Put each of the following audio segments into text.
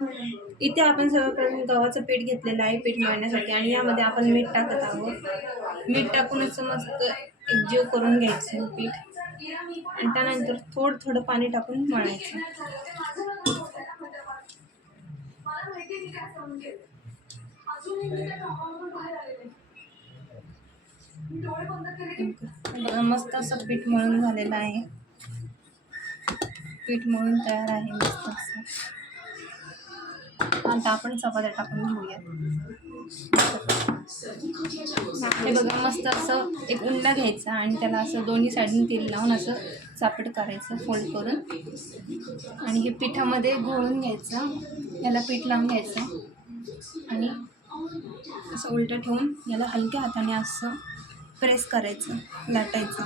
इथे आपण सर्वप्रथम गव्हाचं पीठ घेतलेलं आहे पीठ मळण्यासाठी आणि यामध्ये आपण मीठ टाकत आहोत। मीठ टाकूनच मस्त एकजीव करून घ्यायचं पीठ आणि त्यानंतर थोडं थोडं पाणी टाकून मळायचं। बघा मस्त असं पीठ मळून झालेलं आहे। पीठ मळून तयार आहे मस्त असं। आता आपण चपात्या टाकून घेऊया। हे बघा मस्त असं एक उंडा घ्यायचा आणि त्याला असं दोन्ही साईडून तेल लावून असं चापट करायचं फोल्ड करून आणि हे पिठामध्ये घोळून घ्यायचं। याला पीठ लावून घ्यायचं आणि असं उलटं ठेवून याला हलक्या हाताने असं प्रेस करायचं, लाटायचं।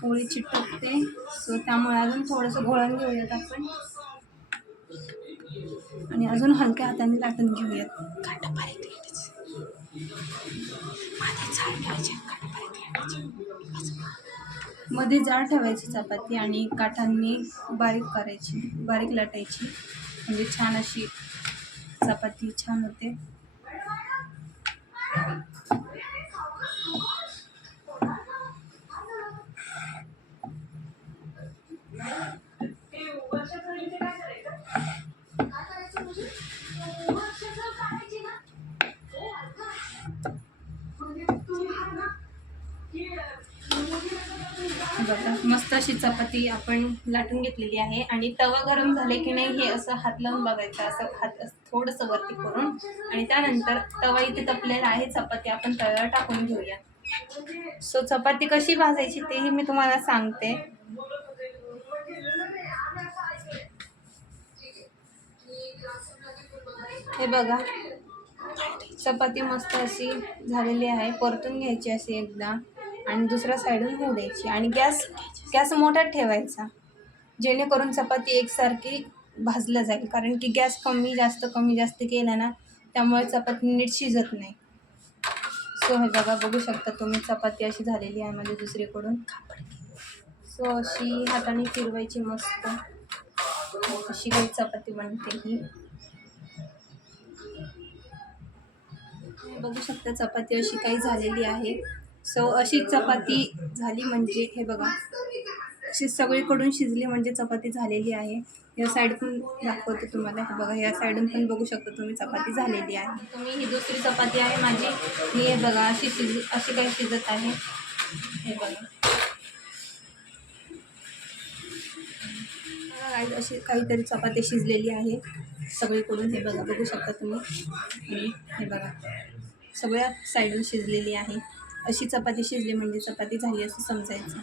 पोळी चिटकते सो त्यामुळे अजून थोडंसं घोळून घेऊयात आपण आणि अजून हलक्या हाताने लाटून घेऊयात। मध्ये जाड ठेवायची चपाती आणि काठांनी बारीक करायची, बारीक लाटायची म्हणजे छान अशी चपाती छान होते। बघा मस्त अशी चपाती आपण लाटून घेतलेली आहे आणि तवा गरम झाले की नाही हे असं हात लावून बघायचं, असं हात थोडंसं वरती करून आणि त्यानंतर तवा इथे तपलेला आहे, चपाती आपण तव्यावर टाकून घेऊया। सो चपाती कशी भाजायची तेही मी तुम्हाला सांगते। हे बघा चपाती मस्त अशी झालेली आहे, परतून घ्यायची अशी एकदा आणि दुसऱ्या साईडून होऊ द्यायची आणि गॅस मोठा ठेवायचा जेणेकरून चपाती एकसारखी भाजल्या जाईल, कारण की गॅस कमी जास्त केला ना त्यामुळे चपाती नीट शिजत नाही। सो हे बघा बघू शकता तुम्ही चपाती अशी झालेली आहे म्हणजे दुसरीकडून। सो अशी हाताने फिरवायची मस्त, अशी काही चपाती बनते ही। बघू शकता चपाती अशी काही झालेली आहे। सो अशी चपाती झाली म्हणजे हे बघा अशी सगळीकडून शिजली म्हणजे चपाती झालेली आहे। या साईड पण दाखवते तुम्हाला, हे बघा या साईडून पण बघू शकता तुम्ही चपाती झालेली आहे। तुम्ही ही दुसरी चपाती आहे माझी, ही हे बघा अशी काही शिजत आहे। हे बघा अशी काहीतरी चपाती शिजलेली आहे सगळीकडून, हे बघा बघू शकता तुम्ही। आणि हे बघा सगळ्या साईडून शिजलेली आहे। अशी चपाती शिजली म्हणजे चपाती झाली असं समजायचं।